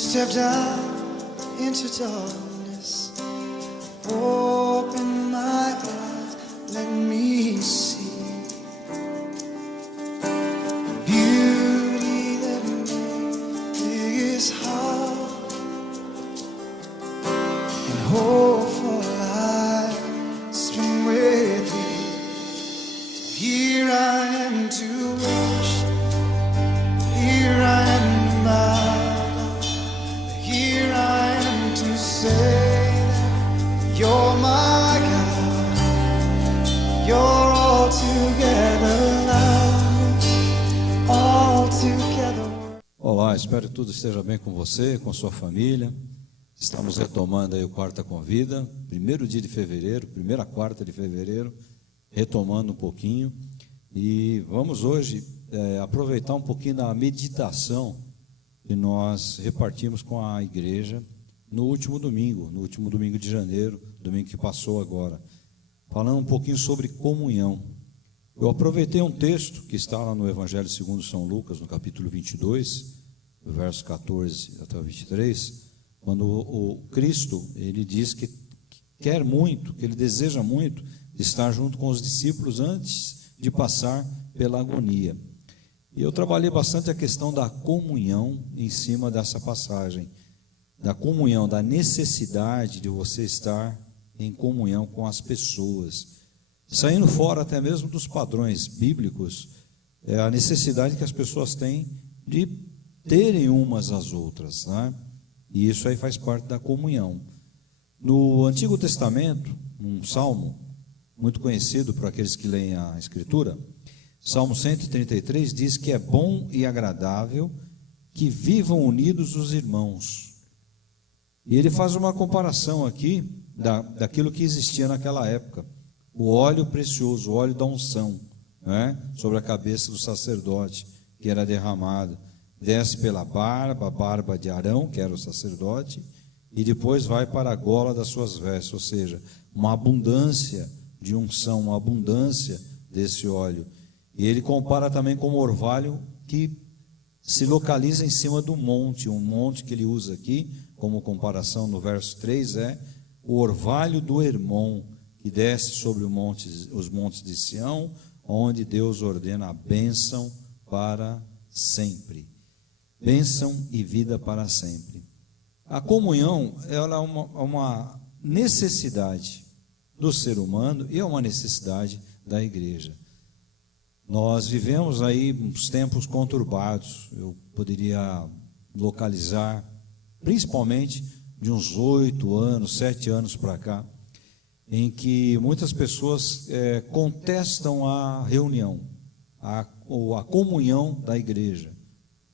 stepped out into darkness, open my eyes, let me see beauty that made this heart and hope for life spring with thee. So here I am to worship, here I am to bow, here I am to say that you're my God, you're altogether love, altogether. Olá, espero que tudo esteja bem com você, com sua família. Estamos retomando aí o Quarta com Vida, primeiro dia de fevereiro, primeira quarta de fevereiro, retomando um pouquinho. E vamos hoje aproveitar um pouquinho da meditação que nós repartimos com a igreja no último domingo de janeiro, domingo que passou agora, falando um pouquinho sobre comunhão. Eu aproveitei um texto que está lá no Evangelho segundo São Lucas, no capítulo 22, do verso 14 até o 23, quando o Cristo, ele diz que quer muito, que ele deseja muito estar junto com os discípulos antes de passar pela agonia. E eu trabalhei bastante a questão da comunhão em cima dessa passagem, da comunhão, da necessidade de você estar em comunhão com as pessoas, saindo fora até mesmo dos padrões bíblicos, a necessidade que as pessoas têm de terem umas às outras, né? E isso aí faz parte da comunhão. No Antigo Testamento, um salmo muito conhecido por aqueles que leem a Escritura, Salmo 133 diz que é bom e agradável que vivam unidos os irmãos. E ele faz uma comparação aqui daquilo que existia naquela época. O óleo precioso, o óleo da unção, né, sobre a cabeça do sacerdote, que era derramado. Desce pela barba, a barba de Arão, que era o sacerdote, e depois vai para a gola das suas vestes, ou seja, uma abundância de unção, uma abundância desse óleo. E ele compara também com o orvalho que se localiza em cima do monte, um monte que ele usa aqui, como comparação no verso 3, é o orvalho do Hermon, que desce sobre os montes de Sião, onde Deus ordena a bênção para sempre. Bênção e vida para sempre. A comunhão, ela é uma necessidade do ser humano e é uma necessidade da igreja. Nós vivemos aí uns tempos conturbados, eu poderia localizar, principalmente de uns 8 anos, 7 anos para cá, em que muitas pessoas contestam a reunião, a comunhão da igreja,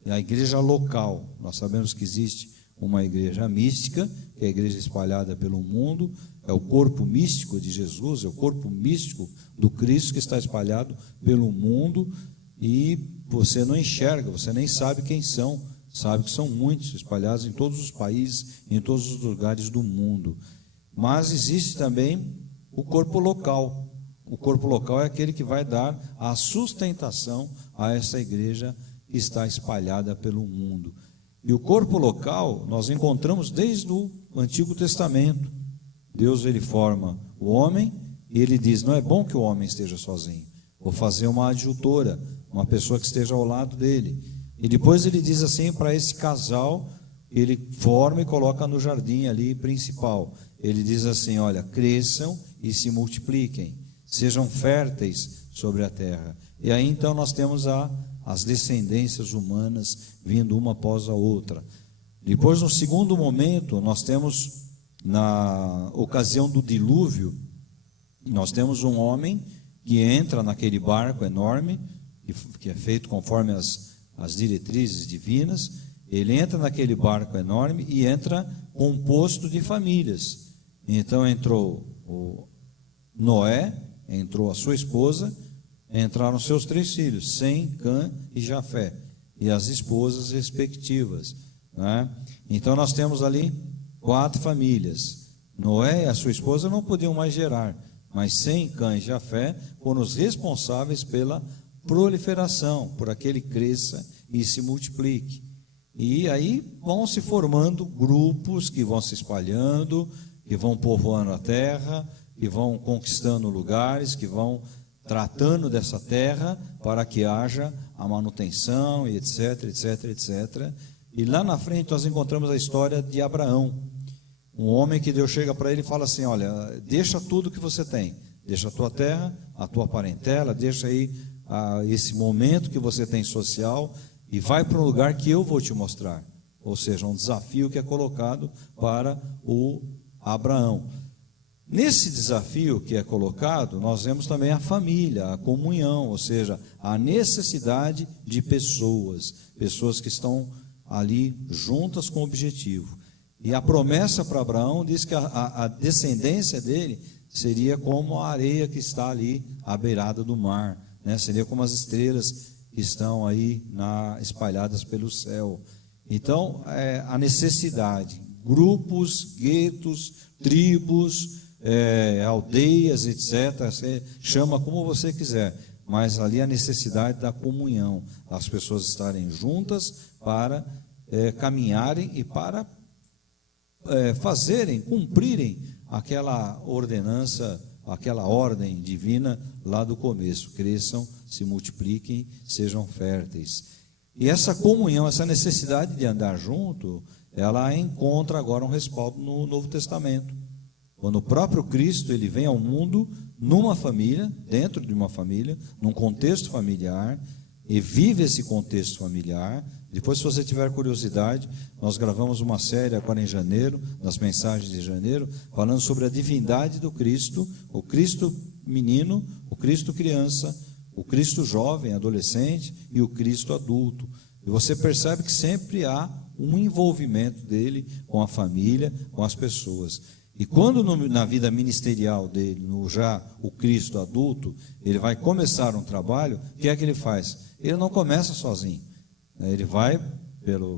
a igreja local. Nós sabemos que existe uma igreja mística, que é a igreja espalhada pelo mundo, é o corpo místico de Jesus, é o corpo místico do Cristo que está espalhado pelo mundo e você não enxerga, você nem sabe quem são, sabe que são muitos, espalhados em todos os países, em todos os lugares do mundo. Mas existe também o corpo local. O corpo local é aquele que vai dar a sustentação a essa igreja que está espalhada pelo mundo. E o corpo local nós encontramos desde o Antigo Testamento. Deus, ele forma o homem e ele diz, não é bom que o homem esteja sozinho, vou fazer uma adjutora, uma pessoa que esteja ao lado dele. E depois ele diz assim para esse casal, ele forma e coloca no jardim ali principal. Ele diz assim, olha, cresçam e se multipliquem, sejam férteis sobre a terra. E aí então nós temos as descendências humanas vindo uma após a outra. Depois, no segundo momento, nós temos, na ocasião do dilúvio, nós temos um homem que entra naquele barco enorme, que é feito conforme as diretrizes divinas. Ele entra naquele barco enorme e entra composto de famílias. Então entrou o Noé, entrou a sua esposa, entraram seus 3 filhos, Sem, Cã e Jafé, e as esposas respectivas, né? Então nós temos ali 4 famílias. Noé e a sua esposa não podiam mais gerar, mas Sem, Cã e Jafé foram os responsáveis pela proliferação, por aquele cresça e se multiplique. E aí vão se formando grupos que vão se espalhando, que vão povoando a terra, que vão conquistando lugares, que vão tratando dessa terra para que haja a manutenção e etc, etc, etc. E lá na frente nós encontramos a história de Abraão, um homem que Deus chega para ele e fala assim: olha, deixa tudo que você tem, deixa a tua terra, a tua parentela, deixa aí esse momento que você tem social e vai para um lugar que eu vou te mostrar. Ou seja, um desafio que é colocado para o Abraão. Nesse desafio que é colocado, nós vemos também a família, a comunhão, ou seja, a necessidade de pessoas que estão ali juntas com o objetivo. E a promessa para Abraão diz que a descendência dele seria como a areia que está ali à beirada do mar, né? Seria como as estrelas que estão aí espalhadas pelo céu. Então, a necessidade, grupos, guetos, tribos, aldeias, etc. Você chama como você quiser, mas ali a necessidade da comunhão, as pessoas estarem juntas para caminharem e para cumprirem aquela ordenança, aquela ordem divina lá do começo: cresçam, se multipliquem, sejam férteis. E essa comunhão, essa necessidade de andar junto, ela encontra agora um respaldo no Novo Testamento. Quando o próprio Cristo ele vem ao mundo numa família, dentro de uma família, num contexto familiar, e vive esse contexto familiar. Depois, se você tiver curiosidade, nós gravamos uma série agora em janeiro, nas mensagens de janeiro, falando sobre a divindade do Cristo, o Cristo menino, o Cristo criança, o Cristo jovem, adolescente e o Cristo adulto. E você percebe que sempre há um envolvimento dele com a família, com as pessoas. E quando na vida ministerial dele, já o Cristo adulto, ele vai começar um trabalho, o que é que ele faz? Ele não começa sozinho. Ele vai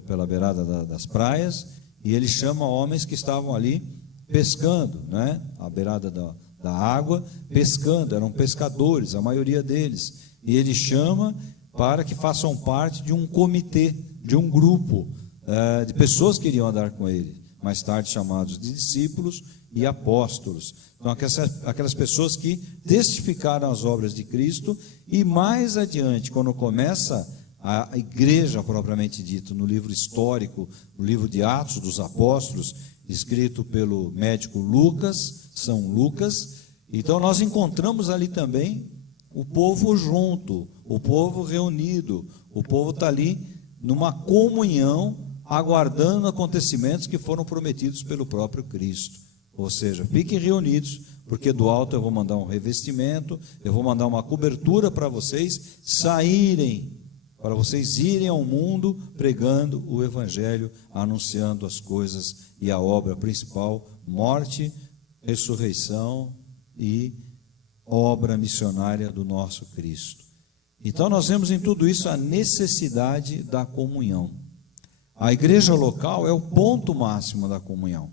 pela beirada das praias e ele chama homens que estavam ali pescando, né? À beirada da água, pescando, eram pescadores, a maioria deles. E ele chama para que façam parte de um comitê, de um grupo de pessoas que iriam andar com ele, mais tarde chamados de discípulos e apóstolos. Então, aquelas pessoas que testificaram as obras de Cristo. E mais adiante, quando começa a igreja propriamente dita, no livro histórico, no livro de Atos dos Apóstolos, escrito pelo médico São Lucas, então nós encontramos ali também o povo junto, o povo reunido, o povo está ali numa comunhão, aguardando acontecimentos que foram prometidos pelo próprio Cristo. Ou seja, fiquem reunidos, porque do alto eu vou mandar um revestimento, eu vou mandar uma cobertura para vocês saírem, para vocês irem ao mundo pregando o Evangelho, anunciando as coisas e a obra principal: morte, ressurreição e obra missionária do nosso Cristo. Então nós vemos em tudo isso a necessidade da comunhão. A igreja local é o ponto máximo da comunhão,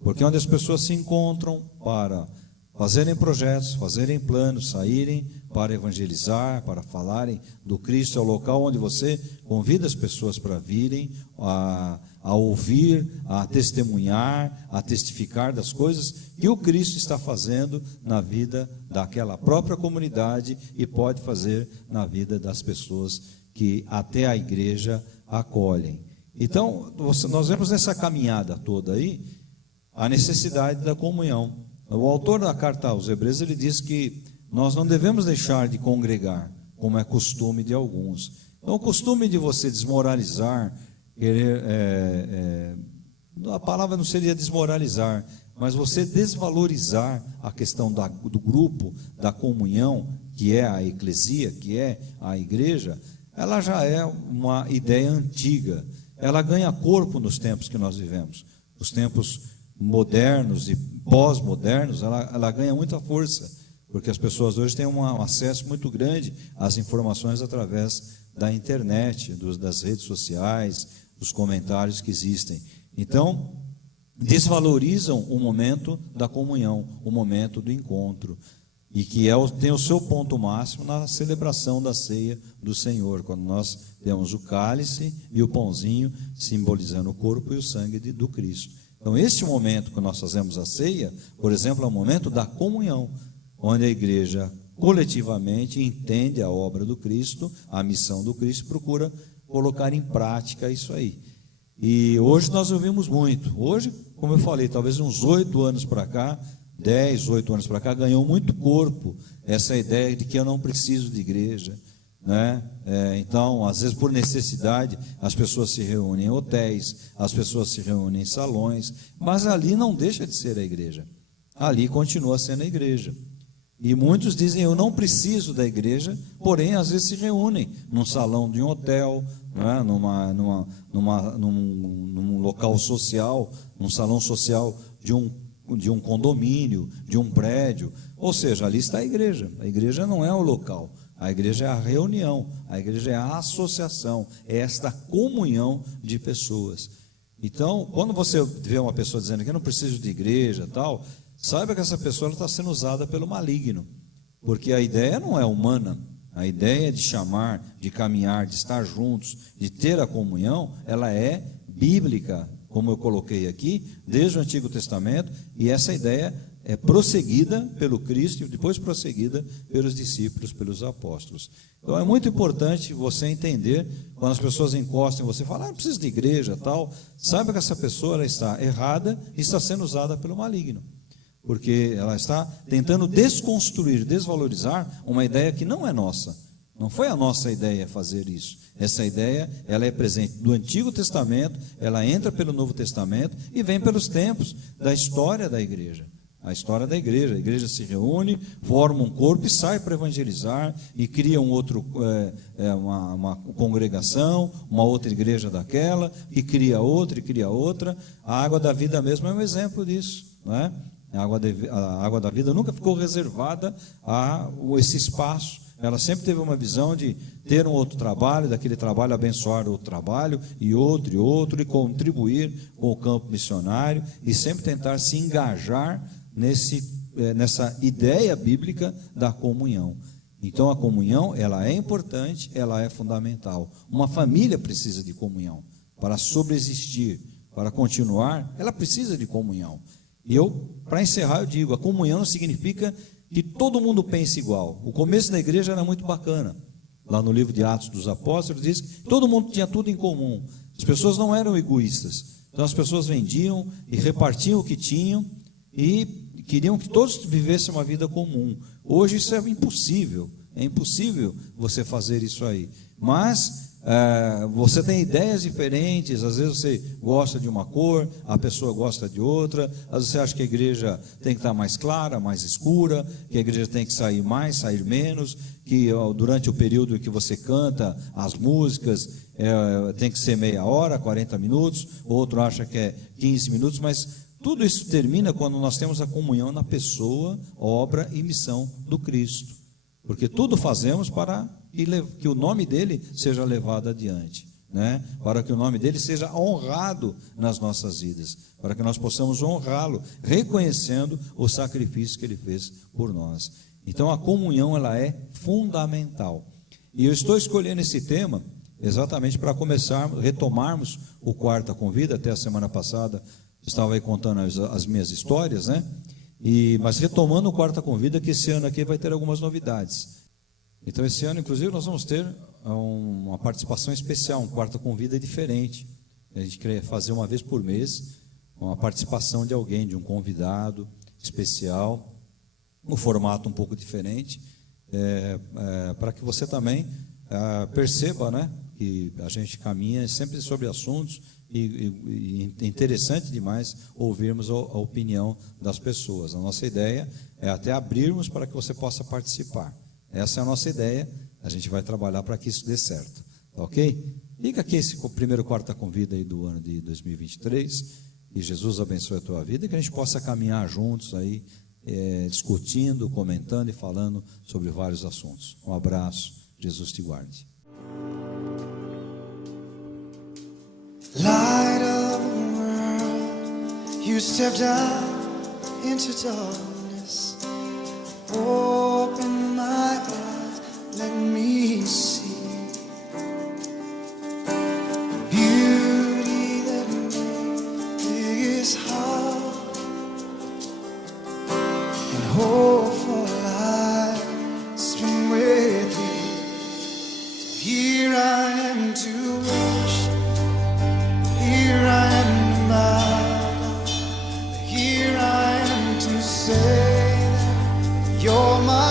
porque é onde as pessoas se encontram para fazerem projetos, fazerem planos, saírem para evangelizar, para falarem do Cristo. É o local onde você convida as pessoas para virem a ouvir, a testemunhar, a testificar das coisas que o Cristo está fazendo na vida daquela própria comunidade e pode fazer na vida das pessoas que até a igreja acolhem. Então, nós vemos nessa caminhada toda aí a necessidade da comunhão. O autor da carta aos Hebreus, ele diz que nós não devemos deixar de congregar, como é costume de alguns. Então, o costume de você desmoralizar, querer, a palavra não seria desmoralizar, mas você desvalorizar a questão do grupo, da comunhão, que é a eclesia, que é a igreja, ela já é uma ideia antiga. Ela ganha corpo nos tempos que nós vivemos. Os tempos modernos e pós-modernos, ela ganha muita força, porque as pessoas hoje têm um acesso muito grande às informações através da internet, das redes sociais, dos comentários que existem. Então, desvalorizam o momento da comunhão, o momento do encontro. e que tem o seu ponto máximo na celebração da ceia do Senhor, quando nós temos o cálice e o pãozinho simbolizando o corpo e o sangue do Cristo. Então, esse momento que nós fazemos a ceia, por exemplo, é o momento da comunhão, onde a igreja coletivamente entende a obra do Cristo, a missão do Cristo, e procura colocar em prática isso aí. E hoje nós ouvimos muito. Hoje, como eu falei, talvez uns 8 anos para cá, 10, 8 anos para cá, ganhou muito corpo essa ideia de que eu não preciso de igreja, né? Então, às vezes por necessidade, as pessoas se reúnem em hotéis, as pessoas se reúnem em salões, mas ali não deixa de ser a igreja, ali continua sendo a igreja. E muitos dizem, eu não preciso da igreja, porém às vezes se reúnem num salão de um hotel, né? num local social, num salão social de um condomínio, de um prédio, ou seja, ali está a igreja não é o local, a igreja é a reunião, a igreja é a associação, é esta comunhão de pessoas. Então, quando você vê uma pessoa dizendo que eu não preciso de igreja tal, saiba que essa pessoa está sendo usada pelo maligno, porque a ideia não é humana, a ideia de chamar, de caminhar, de estar juntos, de ter a comunhão, ela é bíblica, como eu coloquei aqui, desde o Antigo Testamento, e essa ideia é prosseguida pelo Cristo e depois prosseguida pelos discípulos, pelos apóstolos. Então é muito importante você entender, quando as pessoas encostam em você e falam, não preciso de igreja tal, saiba que essa pessoa ela está errada e está sendo usada pelo maligno, porque ela está tentando desconstruir, desvalorizar uma ideia que não é nossa. Não foi a nossa ideia fazer isso. Essa ideia, ela é presente do Antigo Testamento, ela entra pelo Novo Testamento e vem pelos tempos da história da igreja. A história da igreja. A igreja se reúne, forma um corpo e sai para evangelizar e cria uma congregação, uma outra igreja daquela, e cria outra e cria outra. A água da vida mesmo é um exemplo disso, não é? A água da vida nunca ficou reservada a esse espaço. Ela sempre teve uma visão de ter um outro trabalho, daquele trabalho abençoar outro trabalho, e outro, e contribuir com o campo missionário, e sempre tentar se engajar nessa ideia bíblica da comunhão. Então a comunhão, ela é importante, ela é fundamental. Uma família precisa de comunhão para sobreexistir, para continuar, ela precisa de comunhão. E para encerrar, eu digo, a comunhão não significa que todo mundo pense igual. O começo da igreja era muito bacana. Lá no livro de Atos dos Apóstolos diz que todo mundo tinha tudo em comum. As pessoas não eram egoístas. Então as pessoas vendiam e repartiam o que tinham e queriam que todos vivessem uma vida comum. Hoje isso é impossível. É impossível você fazer isso aí. Mas você tem ideias diferentes, às vezes você gosta de uma cor, a pessoa gosta de outra, às vezes você acha que a igreja tem que estar mais clara, mais escura, que a igreja tem que sair mais, sair menos, que durante o período que você canta as músicas tem que ser meia hora, 40 minutos, outro acha que é 15 minutos, mas tudo isso termina quando nós temos a comunhão na pessoa, obra e missão do Cristo, porque tudo fazemos para que o nome dele seja levado adiante, né? Para que o nome dele seja honrado nas nossas vidas, para que nós possamos honrá-lo, reconhecendo o sacrifício que ele fez por nós. Então a comunhão, ela é fundamental, e eu estou escolhendo esse tema exatamente para retomarmos o Quarta com Vida. Até a semana passada estava aí contando as minhas histórias, né? Mas retomando o Quarta com Vida, que esse ano aqui vai ter algumas novidades. Então esse ano, inclusive, nós vamos ter uma participação especial, um Quarta com Vida diferente. A gente quer fazer uma vez por mês uma participação de alguém, de um convidado especial, um formato um pouco diferente, para que você também perceba, né, que a gente caminha sempre sobre assuntos e é interessante demais ouvirmos a opinião das pessoas. A nossa ideia é até abrirmos para que você possa participar. Essa é a nossa ideia, a gente vai trabalhar para que isso dê certo, ok? Liga aqui esse primeiro Quarta com Vida aí do ano de 2023, e Jesus abençoe a tua vida, e que a gente possa caminhar juntos aí, discutindo, comentando e falando sobre vários assuntos. Um abraço, Jesus te guarde. Light of the world, you stepped out into darkness, Open my eyes, let me see beauty that makes this heart and hope for life spent with you. So here I am to worship, here I am to bow down, here I am to say that you're my